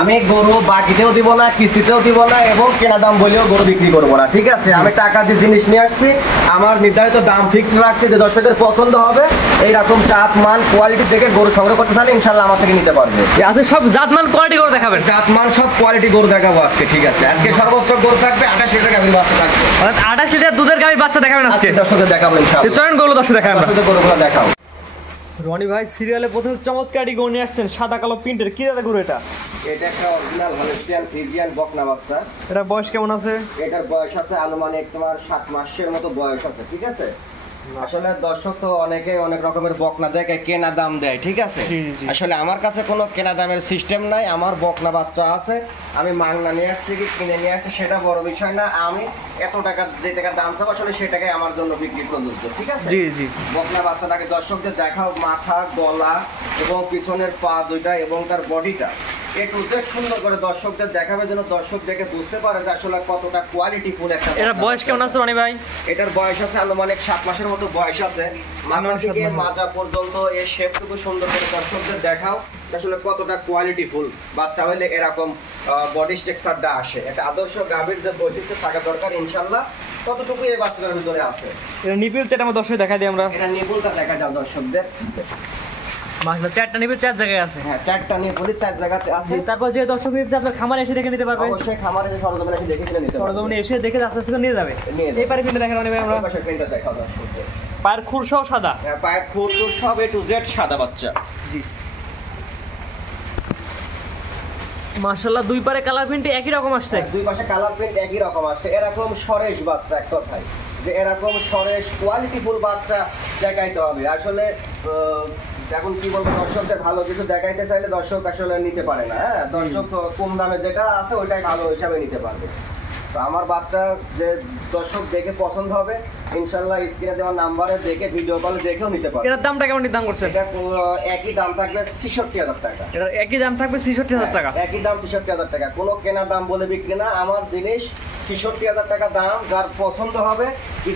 আমি গরু বাকিতেও দিব না, কিস্তিতেও দিব না এবং কেনা দাম বলেও গরু বিক্রি করবো না, ঠিক আছে? আমি টাকা দিয়ে জিনিস নিয়ে আসছি, আমার নির্ধারিত দাম ফিক্স রাখছি যে দর্শকদের পছন্দ হবে এইরকম জাত মান কোয়ালিটি দেখে গরু সংগ্রহ করতে চাইলে ইনশাল্লাহ আমার থেকে নিতে পারবে। আজকে সব জাতমান কোয়ালিটি গরু দেখাবেন? জাতমান সব কোয়ালিটি গরু দেখাবো আজকে, ঠিক আছে? আজকে সর্বোচ্চ গরু থাকবে 28 লিটার গাভীর বাচ্চা থাকবে। 28 লিটার দুধের গাভীর বাচ্চা দেখাবেন আজকে? দর্শকদের দেখাবো ইনশাআল্লাহ। চয়ন গরু দর্শক দেখাবেন, দর্শকদের গরুগুলো দেখাও। রনি ভাই সিরিয়ালে প্রথমে চমৎকার গরু নিয়ে আসছেন, সাদা কালো প্রিন্টের। কি দাদা গরু এটা? এটা একটা অরিজিনাল হলস্টিয়ান ফ্রিজিয়ান বকনা বাচ্চা। এটা বয়স কেমন আছে? এটার বয়স আছে আনুমানিক তোমার 7 মাসের মতো বয়স আছে, ঠিক আছে? আসলে দর্শক তো অনেকে অনেক রকমের বকনা দেখে কেনা দাম দেয়, ঠিক আছে? আসলে আমার কাছে কোনো কেনা দামের সিস্টেম নাই। আমার বকনা বাচ্চা আছে, আমি মাংনা নিয়ে আসছি কি কিনে নিয়ে আসছি সেটা বড় বিষয় না। আমি এত টাকা যে টাকা দাম চাবো আসলে সেটাকে আমার জন্য বিক্রি প্রযোজ্য, ঠিক আছে? জি জি। বকনা বাচ্চাটাকে দর্শকদের দেখাও, মাথা, গলা এবং পিছনের পা দুইটা এবং তার বডিটা একটু সুন্দর করে দর্শকদের দেখাবে, যেন দর্শক দেখে বুঝতে পারে যে আসলে কতটা কোয়ালিটি ফুল একটা। এটা বয়স কেমন আছে রনি ভাই? এটার বয়স আছে আনুমানিক 7 মাসের মতো বয়স আছে। মাথা থেকে মাজা পর্যন্ত এই শেপটুকু সুন্দর করে দর্শকদের দেখাও আসলে কতটা কোয়ালিটি ফুল বাচ্চা হলে এরকম বডি স্ট্রাকচারটা আসে। এটা আদর্শ গাভীর যে বৈশিষ্ট্য থাকা দরকার ইনশাআল্লাহ ততটুকু এই বাচ্চাটার ভিতরে আছে। এটা নিপিল চেট আমরা দর্শক দেখাই দিই আমরা। এটা নিপুলটা দেখা যাও দর্শকদের। মাশাআল্লাহ, চারটা নিপিল 4 জায়গায় আছে। হ্যাঁ, চারটা নিপুলি 4 জায়গাতে আছে। তারপর যে দর্শক নিতে আপনার খামারে এসে দেখে নিতে পারবে? অবশ্যই খামারে এসে সরজমিনে এসে দেখে নিতে পারবে। সরজমিনে এসে দেখে আস্তে নিয়ে যাবে। এই পারে প্রিন্টটা দেখেন রনি ভাই আমরা। পাশে প্রিন্টটা দেখাও দর্শকদের। পায়ের খুর সহ সাদা। হ্যাঁ, পায়ের খুর সব A to Z সাদা বাচ্চা। জি মাশাআল্লাহ, দুই পারে কালার প্রিন্ট একই রকম আসছে। দুই পাশে কালার প্রিন্ট একই রকম আসছে। এরকম সরেশ বাচ্চা এক কথায় যে এরকম সরেশ কোয়ালিটি ফুল বাচ্চা দেখাইতে হবে। আসলে এখন কি বলবো, দর্শকদের ভালো কিছু দেখাইতে চাইলে দর্শক আসলে নিতে পারে না। হ্যাঁ, দর্শক কম দামে যেটা আছে ওইটাই ভালো হিসাবে নিতে পারবে। তো আমার বাচ্চা যে দর্শক দেখে পছন্দ হবে ইনশাআল্লাহ স্ক্রিনে দেওয়া নাম্বারে দেখে ভিডিও কলে দেখেও নিতে পারবে। এর দামটা কেমন নির্ধারণ করছেন? এটা একই দাম থাকবে 66000 টাকা। এটা একই দাম থাকবে 66000 টাকা। একই দাম 66000 টাকা। কোনো কেনা দাম বলে বিক্রি না। আমার জিনিস 66000 টাকা দাম। যার পছন্দ হবে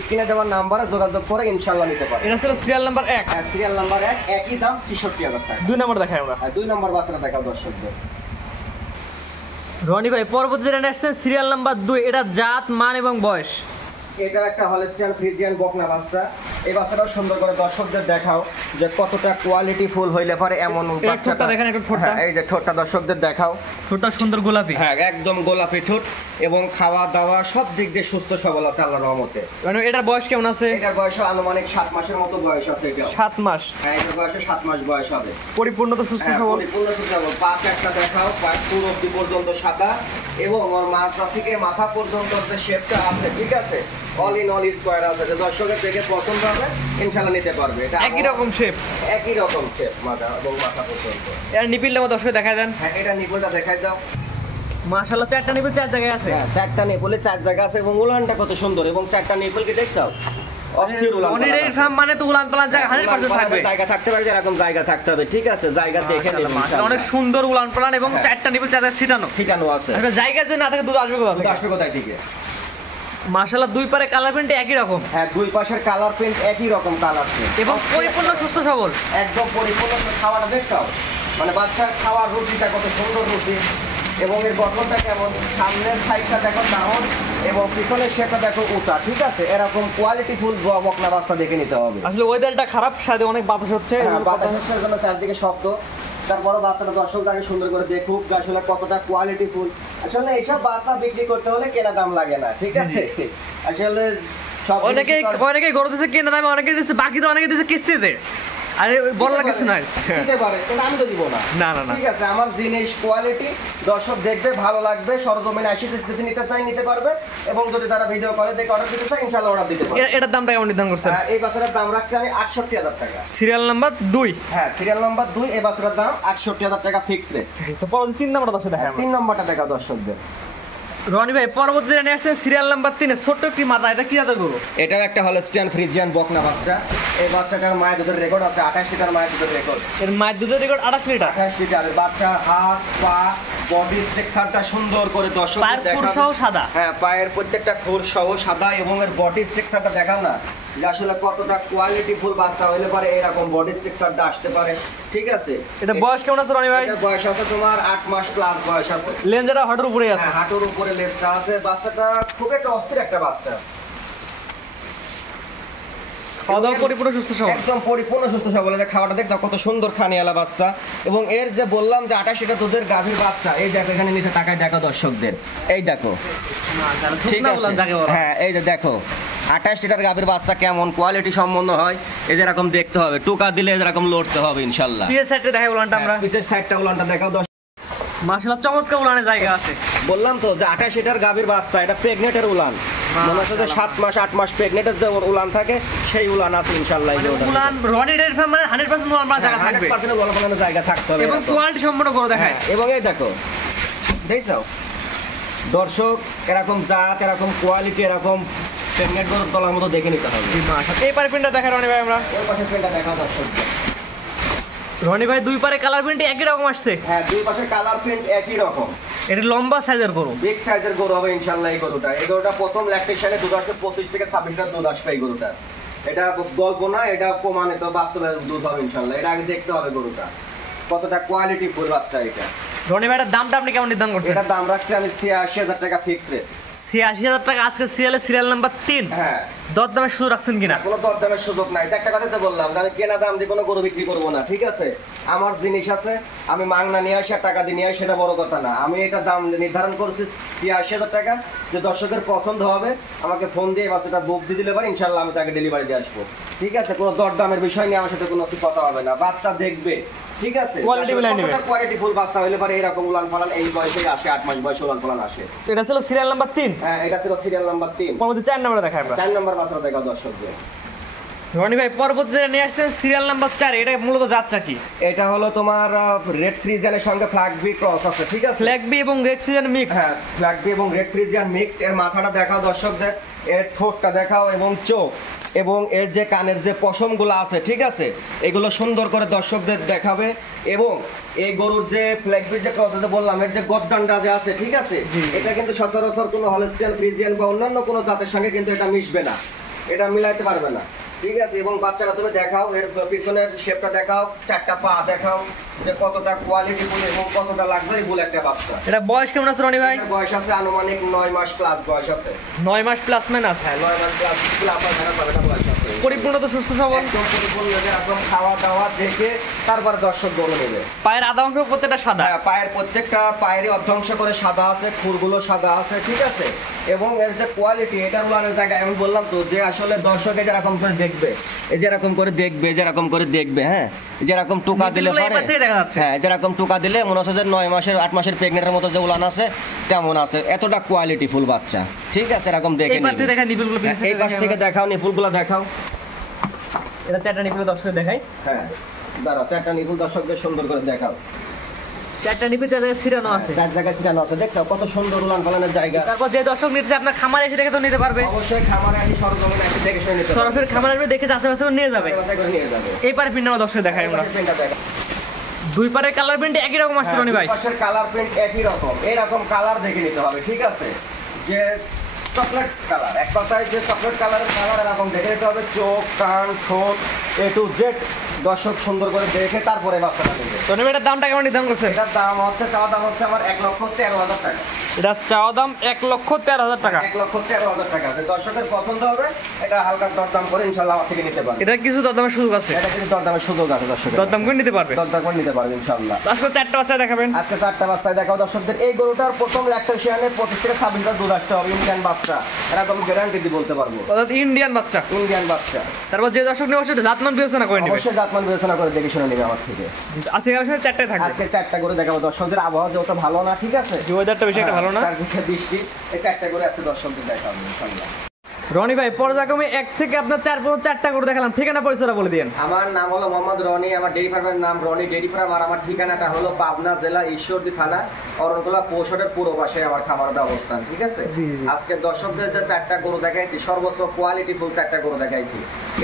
স্ক্রিনে দেওয়া নাম্বারে যোগাযোগ করে ইনশাআল্লাহ নিতে পারবে। এটা ছিল সিরিয়াল নাম্বার 1। হ্যাঁ, সিরিয়াল নাম্বার 1, একই দাম 66000 টাকা। 2 নম্বর দেখাই আমরা। হ্যাঁ, 2 নম্বর বাচ্চাটা দেখাও দর্শকদের। রনি ভাই পরবর্তী যেটা আসছে সিরিয়াল নাম্বার 2, এটা জাত মান এবং বয়স? এটা একটা হলস্টিয়ান ফ্রিজিয়ান বকনা বাচ্চা। এই বাচ্চাটাও সুন্দর করে দর্শকদের দেখাও যে কতটা কোয়ালিটি ফুল হইলে পারে এমন বাচ্চাটা। দেখেন একটু ঠোঁটটা। এই যে ঠোঁটটা দর্শকদের দেখাও। ঠোঁটটা সুন্দর গোলাপি। হ্যাঁ, একদম গোলাপি ঠোঁট এবং খাওয়া দাওয়া সব দিক দিয়ে সুস্থ সবল আছে আল্লাহর রহমতে। মানে এটার বয়স কেমন আছে? এটার বয়স আনুমানিক 7 মাসের মতো বয়স আছে। এটা 7 মাস। হ্যাঁ, এটার বয়সে 7 মাস বয়স হবে। পরিপূর্ণ তো সুস্থ সবল। পরিপূর্ণ সুস্থ সবল। পা একটা দেখাও, পা পুরো অবধি পর্যন্ত সাদা এবং ওর মাথা থেকে মাথা পর্যন্ত যে শেপটা আছে, ঠিক আছে? অল ইন অল স্কয়ার আছে। যে দর্শকের দেখে পছন্দ হবে ইনশাআল্লাহ নিতে পারবে। এটা একই রকম শেপ। একই রকম শেপ মাথা এবং মাথা পর্যন্ত। এর নিপিলটা আমার দর্শকে দেখায় দেন। হ্যাঁ, এটা নিপুলটা দেখাই দাও। মাশাআল্লাহ, চারটা নিপিল 4 জায়গায় আছে। হ্যাঁ, চারটা নিপুলে 4 জায়গা আছে এবং উলানটা কত সুন্দর এবং চারটা নিপুল কি দেখছো? অস্থির উলান। অনেক এই ফার্ম মানে তো উলান পালান জায়গা 100% থাকবে। জায়গা থাকতে পারে, এরকম জায়গা থাকতে হবে, ঠিক আছে? জায়গা দেখে নেবেন। মাশাআল্লাহ, অনেক সুন্দর উলান পালান এবং চারটা নিপিল 4 জায়গায় ছিটানো আছে। একটা জায়গা যে না থাকে দুধ আসবে কোথা থেকে? দুধ আসবে কোথায় থেকে? মাশাআল্লাহ, দুই পারে কালার প্রিন্ট একই রকম। হ্যাঁ, দুই পাশের কালার প্রিন্ট একই রকম কালার প্রিন্ট এবং পরিপূর্ণ সুস্থ সবল। একদম পরিপূর্ণ। খাওয়াটা দেখছো? মানে বাচ্চার খাওয়ার রুচিটা কত সুন্দর রুচি এবং এর গঠনটা কেমন। সামনের সাইডটা দেখো ডাউন এবং পিছনের শেপটা দেখো উঁচা, ঠিক আছে? এরকম কোয়ালিটি ফুল বকনা বাচ্চা দেখে নিতে হবে। আসলে ওয়েদারটা খারাপ, সাথে অনেক বাতাস হচ্ছে। বাতাস হচ্ছে জন্য চারদিকে শব্দ। তারপরে বাচ্চাটা দর্শক আগে সুন্দর করে দেখুক আসলে কতটা কোয়ালিটি ফুল। আসলে এইসব বাচ্চা বিক্রি করতে হলে কেনা দাম লাগে না, ঠিক আছে? আসলে সব অনেকে গরু দিচ্ছে কেনা দামে, অনেকে দিচ্ছে বাকিতে, অনেকে দিচ্ছে কিস্তিতে। আরে বলার কিছু নাই, দিতে পারে কিন্তু আমি তো দিব না। না না না, ঠিক আছে? আমার জিনিস কোয়ালিটি দর্শক দেখবে, ভালো লাগবে, সরজমিনে আসি যদি নিতে চাই নিতে পারবে এবং যদি তারা ভিডিও করে দেখে অর্ডার দিতে চাই ইনশাআল্লাহ অর্ডার দিতে পারবে। এটার দামটা কেমন নির্ধারণ করছেন? এই বাছুরের দাম রাখছি আমি 68000 টাকা। Serial number 2। হ্যাঁ, সিরিয়াল নাম্বার 2। এই বাছুরের দাম 68000 টাকা ফিক্স রেট। তো পরবর্তী 3 নাম্বারটা দর্শক দেখাই। 3 নম্বরটা দেখাও দর্শকদের। রনি ভাই পরবর্তী যেটা আসছে সিরিয়াল নাম্বার 3 ছোট্ট একটি মাথা, এটা কি জাতের গরু? এটাও একটা হলস্টিয়ান ফ্রিজিয়ান বকনা বাচ্চা। এই বাচ্চাটার মায়ের দুধের রেকর্ড আছে 28 লিটার মায়ের দুধের রেকর্ড। এর মায়ের দুধের রেকর্ড 28 লিটার। 28 লিটার। বাচ্চার হাত পা বডি স্ট্রাকচারটা সুন্দর করে দর্শকদের দেখাও। পায়ের খুর সহ সাদা। হ্যাঁ, পায়ের প্রত্যেকটা খুর সহ সাদা এবং এর বডি স্ট্রাকচারটা দেখাও না যে আসলে কতটা কোয়ালিটিফুল বাচ্চা হইলে পারে এরকম বডি স্ট্রাকচারটা আসতে পারে, ঠিক আছে। এটা বয়স কেমন আছে রনি ভাই? এটা বয়স আছে তোমার 8 মাস প্লাস বয়স আছে। লেন্সটা হাঁটুর উপরে আছে। হ্যাঁ, হাঁটুর উপরে লেজটা আছে। বাচ্চাটা খুব একটা অস্থির একটা বাচ্চা, খাওয়া দাওয়া পরিপূর্ণ সুস্থ সবল, একদম পরিপূর্ণ সুস্থ সবল। যে খাওয়াটা দেখো কত সুন্দর খানিয়ালা বাচ্চা। এবং এর যে বললাম যে 28 লিটার দুধের গাভীর বাচ্চা, এই দেখো এখানে নিচে তাকায় দেখো দর্শকদের, এই দেখো, ঠিক আছে। হ্যাঁ, এই যে দেখো 28 লিটার গাভীর বাচ্চা কেমন কোয়ালিটি সম্পন্ন হয়, এই যে এরকম দেখতে হবে, টোকা দিলে এরকম লড়তে হবে ইনশাআল্লাহ। পিছের সাইডে দেখাই উলানটা আমরা, পিছের সাইডটা উলানটা দেখাও। মাশাআল্লাহ চমৎকার উলানের জায়গা আছে। বললাম তো যে 28 লিটার গাভীর বাচ্চা, এটা প্রেগনেটের উলান, মনে হচ্ছে যে 7 মাস 8 মাস প্রেগনেটের যে উলান থাকে সেই উলান আছে ইনশাআল্লাহ। এই যে উলান রনি ডেয়ারি ফার্ম মানে 100% উলান পাওয়ার জায়গা থাকবে, 100% উলান পালানোর জায়গা থাকতে হবে এবং কোয়ালিটি সম্পূর্ণ করে দেখায়। এবং এই দেখো দেখছো দর্শক, এরকম জাত, এরকম কোয়ালিটি, এরকম প্রেগনেট গরুর তলার মতো দেখে নিতে হবে। এই পারে প্রিন্টটা দেখায় রনি ভাই আমরা, ওই পাশে প্রিন্টটা দেখাও দর্শক। রনি ভাই দুই পারে কালার প্রিন্ট একই রকম আসছে। হ্যাঁ, দুই পাশে কালার প্রিন্ট একই রকম। এটা লম্বা সাইজের গরু, বিগ সাইজের গরু হবে ইনশাআল্লাহ। এই গরুটা প্রথম ল্যাকটেশনে দুধ আসবে 25 থেকে 26 লিটার দুধ আসবে এই গরুটা। এটা গল্প না, এটা প্রমাণিত বাস্তবে দুধ হবে ইনশাআল্লাহ। এটা আগে দেখতে হবে গরুটা কতটা কোয়ালিটি ফুল বাচ্চা। এটা রনি ভাই এটার দামটা আপনি কেমন নির্ধারণ করছেন? এটার দাম রাখছি আমি ৮৬,০০০ টাকা ফিক্স রেট। ৮৬,০০০ টাকা আজকে সিরিয়াল নাম্বার 3। হ্যাঁ, দর দামের সুযোগ রাখছেন কিনা? কোনো দরদামের সুযোগ নাই। এটা একটা কথা তো বললাম যে আমি কেনা দাম দিয়ে কোনো গরু বিক্রি করবো না, ঠিক আছে। আমার জিনিস আছে, আমি মাংনা নিয়ে আসি আর টাকা দিয়ে নিয়ে আসি, সেটা বড় কথা না। আমি এটা দাম নির্ধারণ করছি ৮৬,০০০ টাকা। যে দর্শকের পছন্দ হবে আমাকে ফোন দিয়ে বাচ্চাটা বুক দিয়ে দিলে পারে ইনশাআল্লাহ আমি তাকে ডেলিভারি দিয়ে আসবো, ঠিক আছে। কোনো দরদামের বিষয় নিয়ে আমার সাথে কোনো কথা হবে না। বাচ্চা দেখবে, ঠিক আছে, কোয়ালিটি ফুল বাচ্চা হইলে পারে এরকম উলান পালান এই বয়সে আসে, 8 মাস বয়সে উলান পালান আসে। এটা ছিল সিরিয়াল নাম্বার 3। হ্যাঁ, এটা ছিল সিরিয়াল নাম্বার 3। পরবর্তী 4 নম্বরে দেখাই আমরা। 4 নম্বর বাচ্চাটা দেখাও দর্শকদের। রনি ভাই পরবর্তী যেটা নিয়ে আসছেন সিরিয়াল নাম্বার 4, এটা মূলত জাতটা কি? এটা হলো তোমার রেড ফ্রিজিয়ানের সঙ্গে ফ্ল্যাগ বি ক্রস আছে, ঠিক আছে। ফ্ল্যাগ বি এবং রেড ফ্রিজিয়ান মিক্স। হ্যাঁ, ফ্ল্যাগ বি এবং রেড ফ্রিজিয়ান মিক্সড। এর মাথাটা দেখাও দর্শকদের, এর ঠোঁটটা দেখাও এবং চোখ এবং এর যে কানের যে পশমগুলো আছে, ঠিক আছে, এগুলো সুন্দর করে দর্শকদের দেখাবে। এবং এই গরুর যে ফ্ল্যাগ বি যে ক্রস আছে বললাম, এর যে গদ্দানটা যে আছে, ঠিক আছে, এটা কিন্তু সচরাচর কোনো হলস্টিয়ান ফ্রিজিয়ান বা অন্যান্য কোনো জাতের সঙ্গে কিন্তু এটা মিশবে না, এটা মিলাইতে পারবে না, ঠিক আছে। এবং বাচ্চাটা তুমি দেখাও, এর পিছনের শেপটা দেখাও, 4টা পা দেখাও, যে কতটা কোয়ালিটি ফুল এবং কতটা লাক্সারি ফুল একটা বাচ্চা। এটা বয়স কেমন আছে রনি ভাই? বয়স আছে আনুমানিক 9 মাস প্লাস বয়স আছে। 9 মাস প্লাস মাইনাস। হ্যাঁ, 9 মাস প্লাস আপনার ধারা পাবেটা বয়স আছে। পরিপূর্ণ তো সুস্থ সবল, একদম পরিপূর্ণ। এরকম খাওয়া দাওয়া দেখে তারপর দর্শক গরু নেবে। পায়ের আধা অংশ প্রত্যেকটা সাদা। হ্যাঁ, পায়ের প্রত্যেকটা পায়েরই অর্ধাংশ করে সাদা আছে, খুরগুলো সাদা আছে, ঠিক আছে। এবং এর যে কোয়ালিটি, এটার উলানের জায়গায় আমি বললাম তো যে আসলে দর্শকে যেরকম করে দেখবে, এই যেরকম করে দেখবে, যেরকম করে দেখবে, হ্যাঁ, যেরকম টোকা দিলে পরে, হ্যাঁ, যেরকম টোকা দিলে মনে হচ্ছে যে 9 মাসের 8 মাসের প্রেগনেন্টের মতো যে উলান আছে তেমন আছে, এতটা কোয়ালিটি ফুল বাচ্চা, ঠিক আছে। এরকম দেখে এই পাশ থেকে দেখাই নিপুলগুলো, এই পাশ থেকে দেখাও, নিপুলগুলো দেখাও। এটা 4টা নিপুল দর্শকদের দেখাই। হ্যাঁ, দাঁড়াও, 4টা নিপুল দর্শকদের সুন্দর করে দেখাও। 4টা নিপুল 4 জায়গায় ছিটানো আছে, 4 জায়গায় ছিটানো আছে, দেখছো কত সুন্দর উলান পালানের জায়গা। তারপর যে দর্শক নিতে চায় আপনার খামারে এসে দেখে তো নিতে পারবে। অবশ্যই খামারে আসি, সরজমিনে আসি দেখে শুনে নিতে পারবে। সরাসরি খামারে আসবে, দেখে যাচাই বাছাই করে নিয়ে যাবে। যাচাই করে নিয়ে যাবে। এই পারে প্রিন্ট আমরা দর্শক দেখাই আমরা। প্রিন্টটা দেখো, দুই পারে কালার প্রিন্ট একই রকম আসছে রনি ভাই। পাশের কালার প্রিন্ট একই রকম, এরকম কালার দেখে নিতে হবে, ঠিক আছে। যে চকলেট কালার, এক কথায় যে চকলেট কালারের কালার এরকম দেখে নিতে হবে। চোখ, কান, ঠোঁট, এ টু জেড দর্শক সুন্দর করে দেখে তারপরে বাচ্চাটা নেবে। রনি ভাই এটার দামটা কেমন নির্ধারণ করছেন? এটার দাম হচ্ছে, চাওয়া দাম হচ্ছে আমার 1,13,000 টাকা। এটা চাওয়া দাম 1,13,000 টাকা। 1,13,000 টাকা। যে দর্শকের পছন্দ হবে এটা হালকা দরদাম করে ইনশাআল্লাহ আমার থেকে নিতে পারবে। এটা কিছু দরদামের সুযোগ আছে, এটা কিন্তু দরদামের সুযোগ আছে দর্শক, দরদাম করে নিতে পারবে, দরদাম করে নিতে পারবে ইনশাআল্লাহ। আজকে 4টা বাচ্চা দেখাবেন। আজকে 4টা বাচ্চা দেখাও দর্শকদের। এই গরুটার প্রথম ল্যাকটেশনে 25 থেকে 26 লিটার দুধ আসতে হবে, ইন্ডিয়ান বাচ্চা, এরকম গ্যারান্টি দিয়ে বলতে পারবো। অর্থাৎ ইন্ডিয়ান বাচ্চা, ইন্ডিয়ান বাচ্চা। তারপর যে দর্শক নিয়ে অবশ্যই জাতমান বিবেচনা করে নেবে, অবশ্যই জাতমান বিবেচনা করে দেখে শুনে নেবে আমার থেকে। আজকে আসলে 4টাই থাকবে। আজকে 4টা করে দেখাবো দর্শকদের। আবহাওয়া যত ভালো না, ঠিক আছে, ওয়েদারটা বেশি একটা ভালো না, চারদিকে বৃষ্টি, এই 4টা করে আজকে দর্শকদের দেখাবো ইনশাআল্লাহ। রনি ভাই পর্যায়ক্রমে 1 থেকে আপনার 4টা করে দেখালাম, ঠিকানা পরিচয়টা বলে দিন। আমার নাম হলো মোহাম্মদ রনি, আমার ডেইরি ফার্মের নাম রনি ডেইরি ফার্ম, আর আমার ঠিকানাটা হলো পাবনা জেলা ঈশ্বরদী থানা অরণকুলা পৌষটের পূর্ব পাশে আমার খামারটা অবস্থান, ঠিক আছে। আজকে দর্শকদের যে 4টা গরু দেখাইছি, সর্বোচ্চ কোয়ালিটি ফুল 4টা গরু দেখাইছি।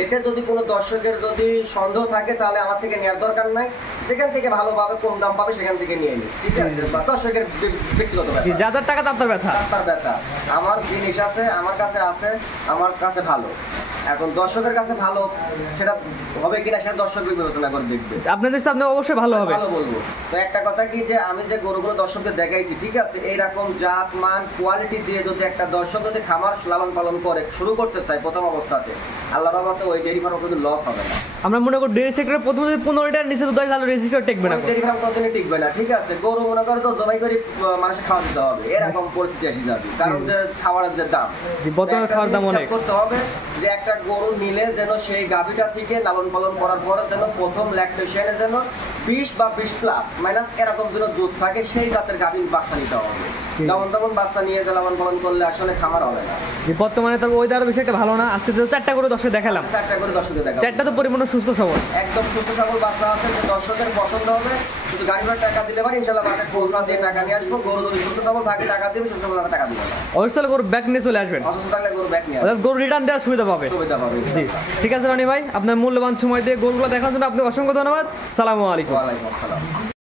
এতে যদি কোনো দর্শকের যদি সন্দেহ থাকে তাহলে আমার থেকে নেওয়ার দরকার নাই, যেখান থেকে ভালোভাবে কম দাম পাবে সেখান থেকে নিয়ে নিই, ঠিক আছে। দর্শকের ব্যক্তিগত ব্যাপার, যাদের টাকা তার ব্যথা, তার ব্যথা। আমার জিনিস আছে, আমার কাছে আছে, আমার কাছে ভালো, এখন দর্শকের কাছে ভালো সেটা হবে কিনা সেটা দর্শক বিবেচনা করে দেখবে। আপনার দেশে আপনার অবশ্যই ভালো হবে। ভালো বলবো। তো একটা কথা কি যে আমি যে গরুগুলো দর্শকদের দেখাইছি, ঠিক আছে, এইরকম জাত মান কোয়ালিটি দিয়ে যদি একটা দর্শক যদি খামার লালন পালন করে শুরু করতে চায় প্রথম অবস্থাতে, আল্লাহর রহমতে ওই ডেইরি ফার্ম কিন্তু লস হবে না। আমরা মনে করি ডেইরি সেক্টরে প্রথমে যদি 15টার নিচে দুধ হয় তাহলে রেজিস্টার টেকবে না, ডেইরি ফার্ম কোনদিনই টিকবে না। ঠিক আছে, গরু মনে করো তো জবাই করে মানুষের খাওয়া দিতে হবে, এরকম পরিস্থিতি এসে যাবে। কারণ যে খাওয়ার যে দাম, বর্তমানে খাওয়ার দাম অনেক। করতে হবে যে একটা গরু নিলে যেন সেই গাভীটা থেকে লালন পালন করার পরে যেন প্রথম ল্যাকটেশনে যেন 20 বা 20 প্লাস মাইনাস এরকম যেন দুধ থাকে, সেই জাতের গাভীর বাচ্চা নিতে হবে। যেমন তেমন বাচ্চা নিয়ে যে লালন পালন করলে আসলে খামার হবে না। যে বর্তমানে তার ওয়েদার বিষয়টা ভালো না। আজকে যে 4টা করে দর্শক দেখালাম, 4টা করে দর্শকের দেখা 4টা তো পরিপূর্ণ সুস্থ সবল, একদম সুস্থ সবল বাচ্চা আছে যে দর্শকের পছন্দ হবে। শুধু গাড়ি ভাড়া টাকা দিলে পারে, ইনশাআল্লাহ বাসা পৌঁছা দিয়ে টাকা নিয়ে আসবো। গরু যদি সুস্থ সবল থাকে টাকা দিবে, সুস্থ সবল টাকা দিবে না। অবশ্যই তাহলে গরু ব্যাক নিয়ে চলে আসবেন। অসুস্থ থাকলে গরু ব্যাক নিয়ে অর্থাৎ গরু রিটার্ন দেওয়ার সুবিধা পাবে। সুবিধা পাবে। জি, ঠিক আছে রনি ভাই, আপনার মূল্যবান সময় দিয়ে গরুগুলো দেখার জন্য আপনাকে অসংখ্য ধন্যবাদ। সালামু আলাইকুম। ওয়ালাইকুম আসসালাম।